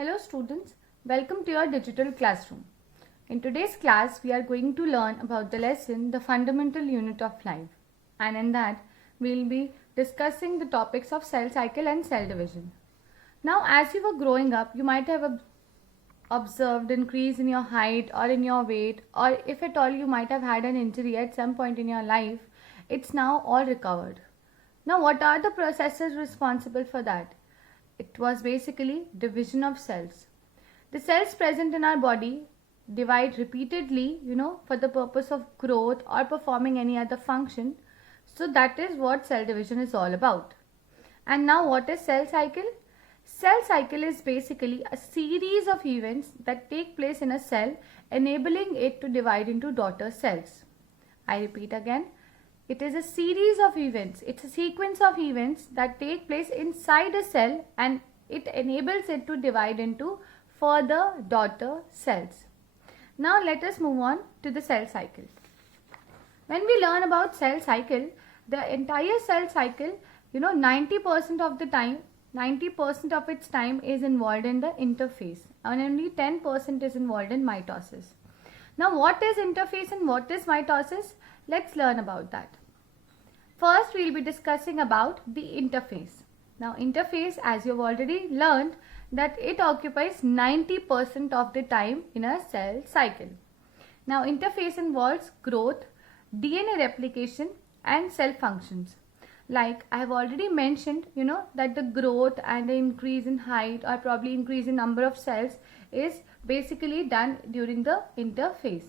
Hello students, welcome to your digital classroom. In today's class, we are going to learn about the lesson, the fundamental unit of life. And in that, we will be discussing the topics of cell cycle and cell division. Now, as you were growing up, you might have observed increase in your height or in your weight, or if at all you might have had an injury at some point in your life. It's now all recovered. Now, what are the processes responsible for that? It was basically division of cells. The cells present in our body divide repeatedly, for the purpose of growth or performing any other function. So that is what cell division is all about. And now what is cell cycle? Cell cycle is basically a series of events that take place in a cell, enabling it to divide into daughter cells. I repeat again. It is a series of events. It's a sequence of events that take place inside a cell and it enables it to divide into further daughter cells. Now let us move on to the cell cycle. When we learn about cell cycle, the entire cell cycle, 90% of the time, 90% of its time is involved in the interphase and only 10% is involved in mitosis. Now what is interphase and what is mitosis? Let's learn about that. First, we will be discussing about the interphase. Now, interphase, as you have already learned, that it occupies 90% of the time in a cell cycle. Now, interphase involves growth, DNA replication and cell functions. Like I have already mentioned, that the growth and the increase in height or probably increase in number of cells is basically done during the interphase.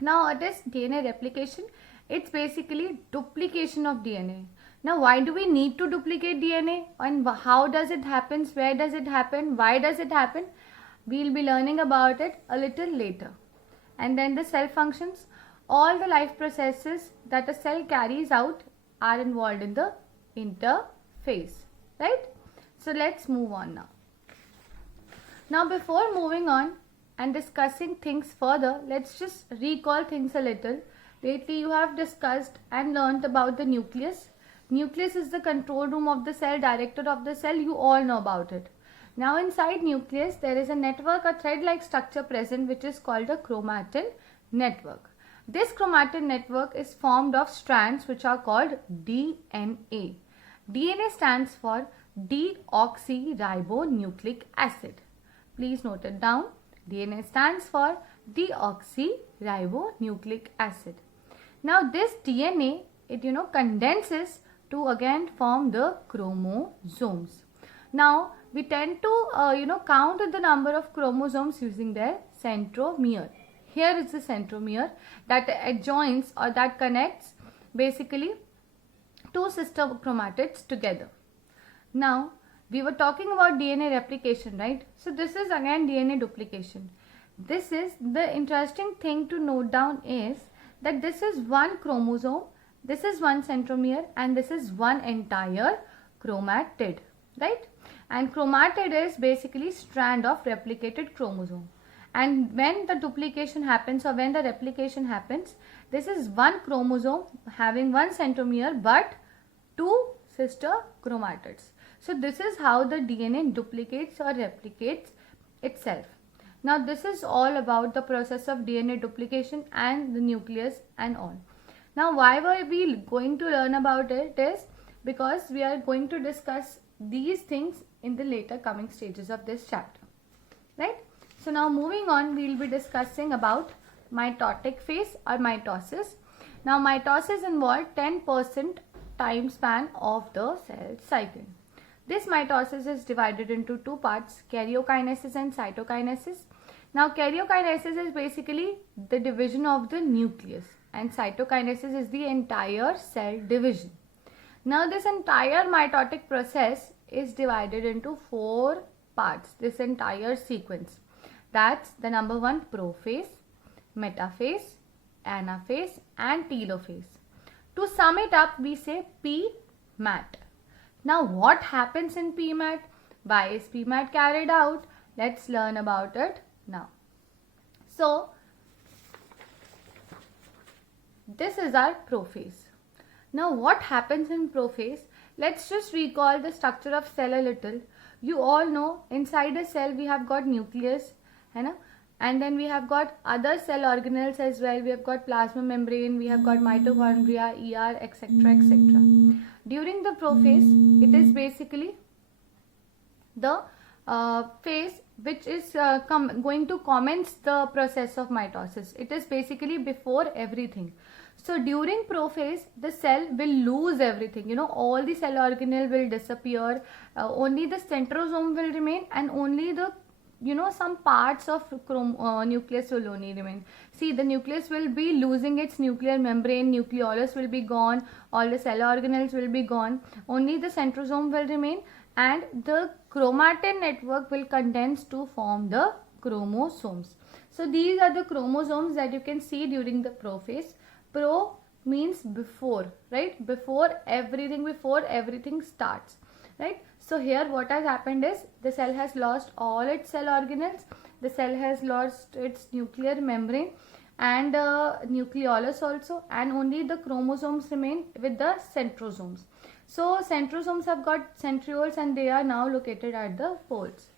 Now, what is DNA replication? It's basically duplication of DNA. Now, why do we need to duplicate DNA and how does it happen? Where does it happen? Why does it happen? We'll be learning about it a little later. And then the cell functions. All the life processes that a cell carries out are involved in the interphase. Right? So, let's move on now. Now, before moving on and discussing things further, let's just recall things a little. Lately, you have discussed and learnt about the nucleus. Nucleus is the control room of the cell, director of the cell. You all know about it. Now, inside nucleus, there is a network, a thread-like structure present, which is called a chromatin network. This chromatin network is formed of strands, which are called DNA. DNA stands for deoxyribonucleic acid. Please note it down. DNA stands for deoxyribonucleic acid. Now this DNA, it condenses to again form the chromosomes. Now we tend to count the number of chromosomes using their centromere. Here is the centromere that adjoins or that connects basically two sister chromatids together. Now we were talking about DNA replication, right? So this is again DNA duplication. This is the interesting thing to note down is that this is one chromosome, this is one centromere and this is one entire chromatid, right? And chromatid is basically strand of replicated chromosome. And when the duplication happens or when the replication happens, this is one chromosome having one centromere but two sister chromatids. So this is how the DNA duplicates or replicates itself. Now this is all about the process of DNA duplication and the nucleus and all. Now why were we going to learn about it is because we are going to discuss these things in the later coming stages of this chapter. Right? So now moving on, we will be discussing about mitotic phase or mitosis. Now mitosis involves 10% time span of the cell cycle. This mitosis is divided into two parts, karyokinesis and cytokinesis. Now karyokinesis is basically the division of the nucleus and cytokinesis is the entire cell division. Now this entire mitotic process is divided into four parts, this entire sequence. That's the number one, prophase, metaphase, anaphase and telophase. To sum it up, we say PMAT. Now what happens in PMAT? Why is PMAT carried out? Let's learn about it now. So this is our prophase. Now what happens in prophase? Let's just recall the structure of cell a little. you all know inside a cell we have got nucleus, है ना, and then we have got other cell organelles as well. We have got plasma membrane, we have got mitochondria, ER, etc., etc. During the prophase, it is basically the phase which is going to commence the process of mitosis. It is basically before everything. So during prophase, the cell will lose everything. You know, all the cell organelle will disappear. Only the centrosome will remain, and only the, you know, some parts of nucleus will only remain. See, the nucleus will be losing its nuclear membrane, nucleolus will be gone, all the cell organelles will be gone, only the centrosome will remain, and the chromatin network will condense to form the chromosomes. So these are the chromosomes that you can see during the prophase. Pro means before, right? Before everything starts, right? So here what has happened is the cell has lost all its cell organelles, the cell has lost its nuclear membrane and nucleolus also, and only the chromosomes remain with the centrosomes. So centrosomes have got centrioles and they are now located at the poles.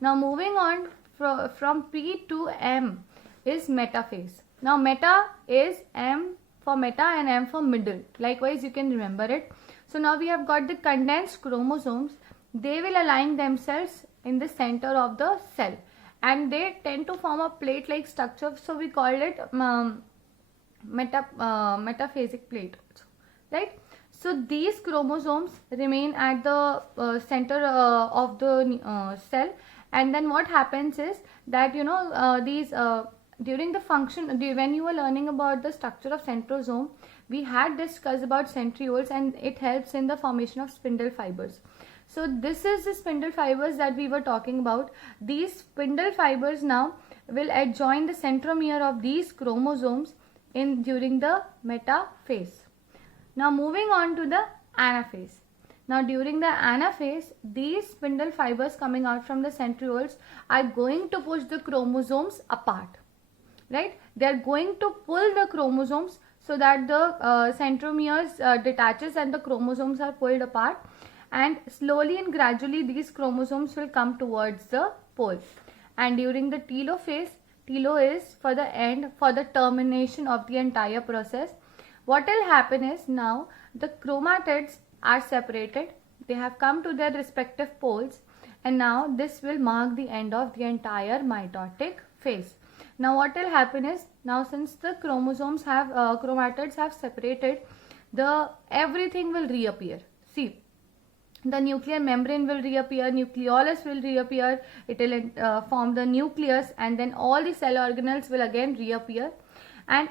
Now moving on from P to M is metaphase. Now meta is M for meta and M for middle. Likewise you can remember it. So now we have got the condensed chromosomes. They will align themselves in the center of the cell and they tend to form a plate-like structure. So we call it metaphasic plate also, right? So these chromosomes remain at the center of the cell, and then what happens is that, you know, these during the function, when you were learning about the structure of centrosome, we had discussed about centrioles and it helps in the formation of spindle fibers. So this is the spindle fibers that we were talking about. These spindle fibers now will adjoin the centromere of these chromosomes during the metaphase. Now moving on to the anaphase. Now during the anaphase, these spindle fibers coming out from the centrioles are going to push the chromosomes apart, right? They are going to pull the chromosomes so that the centromeres detaches and the chromosomes are pulled apart, and slowly and gradually these chromosomes will come towards the pole. And during the telophase, telo is for the end, for the termination of the entire process. What will happen is now the chromatids are separated, they have come to their respective poles, and now this will mark the end of the entire mitotic phase. Now what will happen is, now since the chromosomes have chromatids have separated, the everything will reappear. See, the nuclear membrane will reappear, nucleolus will reappear, it will form the nucleus, and then all the cell organelles will again reappear, and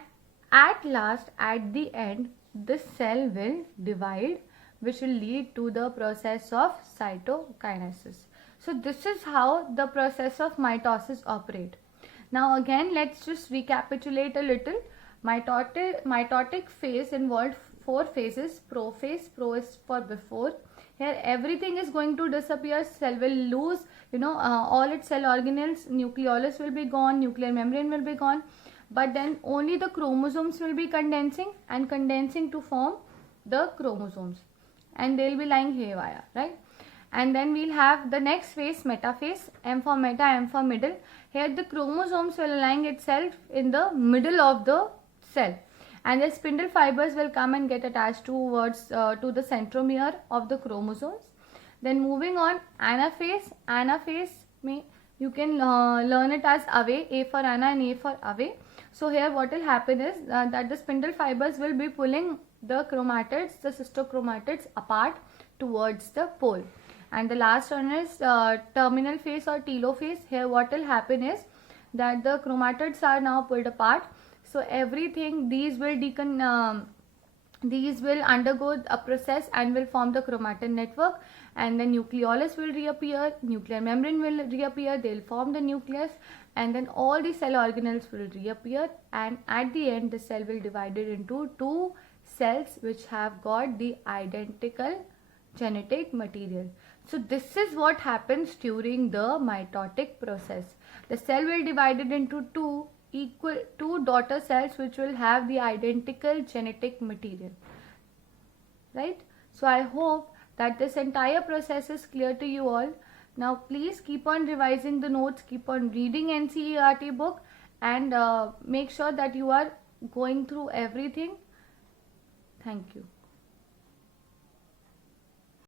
at last, at the end, this cell will divide, which will lead to the process of cytokinesis. So this is how the process of mitosis operates. Now again, let's just recapitulate a little. Mitotic phase involved 4 phases. Prophase, pro is for before. Here everything is going to disappear, cell will lose, you know, all its cell organelles, nucleolus will be gone, nuclear membrane will be gone. But then only the chromosomes will be condensing to form the chromosomes, and they will be lying haywire, right? And then we'll have the next phase, metaphase, M for meta, M for middle. Here the chromosomes will align itself in the middle of the cell, and the spindle fibers will come and get attached towards to the centromere of the chromosomes. Then moving on, anaphase may you can learn it as away, A for ana and A for away. So here what will happen is that the spindle fibers will be pulling the chromatids, the sister chromatids apart towards the pole. And the last one is terminal phase or telophase. Here what will happen is that the chromatids are now pulled apart. So everything, these will undergo a process and will form the chromatin network, and the nucleolus will reappear, nuclear membrane will reappear, they will form the nucleus, and then all the cell organelles will reappear, and at the end the cell will divide it into 2 cells which have got the identical genetic material. So this is what happens during the mitotic process. The cell will divide it into 2 daughter cells which will have the identical genetic material, right? So I hope that this entire process is clear to you all. Now please keep on revising the notes, keep on reading NCERT book, and make sure that you are going through everything. Thank you.